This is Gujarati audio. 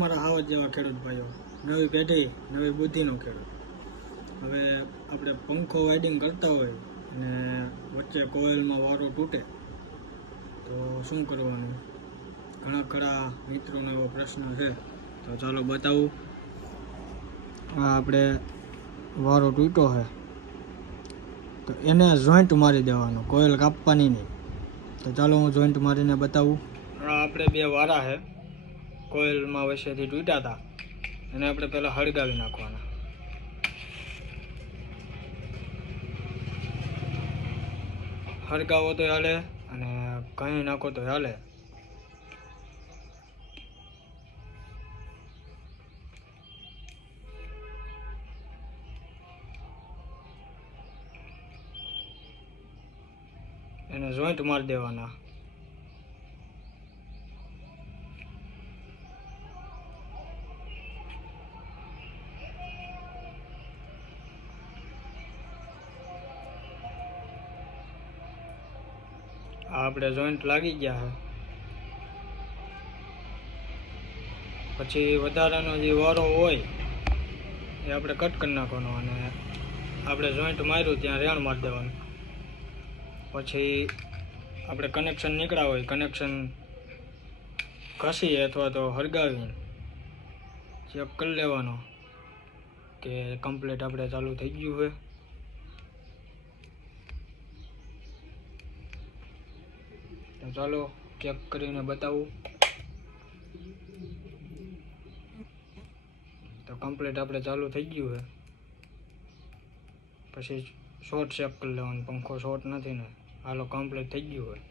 મારા આવા જેવા ખેડૂત ભાઈઓ, નવી પેઢી નવી બુદ્ધિનો ખેડૂત. હવે આપણે પંખો વાઇડિંગ કરતા હોય અને વચ્ચે કોઇલમાં વારો તૂટે તો શું કરવાનું? ઘણા મિત્રોનો એવો પ્રશ્ન છે. તો ચાલો બતાવું. આ આપણે વારો તૂટ્યો છે તો એને જોઈન્ટ મારી દેવાનો, કોઇલ કાપવાની નહીં. તો ચાલો હું જોઈન્ટ મારીને બતાવું. આપણે બે વારા છે કોઇલમાં વચ્ચેથી તૂટ્યા હતા, એને આપણે પહેલાં હળગાવી નાખવાના. હળગાવો તો હાલે અને ઘણી નાખો તો હાલે. એને જોઈન્ટ મારી દેવાના. આપણે જોઈન્ટ લાગી ગયા છે. પછી વધારાનો જે વારો હોય એ આપણે કટ કરી નાખવાનો અને આપણે જોઈન્ટ માર્યું ત્યાં રેણ મારી દેવાનું. પછી આપણે કનેક્શન નીકળ્યા હોય, કનેક્શન ઘસી અથવા તો હળગાવીને ચેક કરી લેવાનો કે કમ્પ્લીટ આપણે ચાલુ થઈ ગયું હોય. તો ચાલો ચેક કરીને બતાવું. તો કમ્પ્લીટ આપણે ચાલુ થઈ ગયું છે. પછી શોર્ટ ચેક કરી લેવાનું, પંખો શોર્ટ નથી ને. હાલો કમ્પ્લીટ થઈ ગયું હોય.